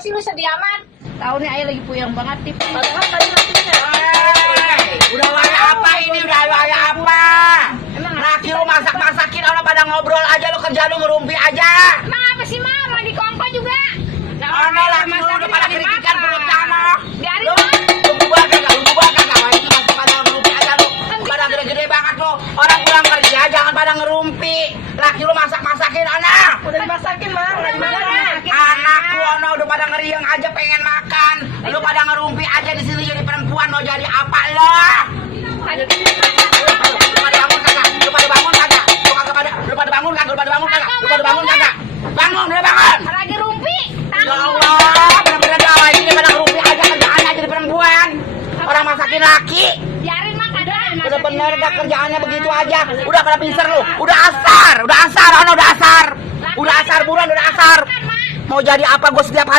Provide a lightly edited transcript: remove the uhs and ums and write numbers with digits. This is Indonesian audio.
sih lu sedih amat? Tahu nih ayah lagi puyeng banget nih. Padahal tadi maksudnya. Udah waya apa ini? Udah waya apa? Emang Laki lu masak-masakin orang pada ngobrol aja, lu kerja lu ngerumpi aja. emang apa sih mah? Mau di kongko juga. Mana laki lu udah pada kritikan perut kamu. Biarin Lu lah. bubar kagak? Lu bubar kagak? Wah, ini masih pada ngerumpi aja lu. Pada gede-gede banget lu. Orang pulang kerja jangan pada ngerumpi. Laki lu masak-masakin anak. Udah dimasakin, Mang. Udah dimasakin. Anak lu ono udah pada ngeriang aja pengen makan. Lu pada ngerumpi aja di sini jadi perempuan mau jadi apa lo? Tadi Lu pada bangun kagak? Lu pada bangun kagak? Lu pada bangun kagak? Lu pada bangun kagak? Lu pada bangun kagak? Bangun, udah bangun. lagi rumpi. Ya Allah, bener-bener dah ini pada ngerumpi aja kerjaannya jadi perempuan. Orang masakin laki. Biarin mah kadang. Udah bener dah kerjaannya begitu aja. Udah pada pincer lu. Udah asar, ono udah asar. Udah asar buruan, udah asar. Mau jadi apa gue setiap hari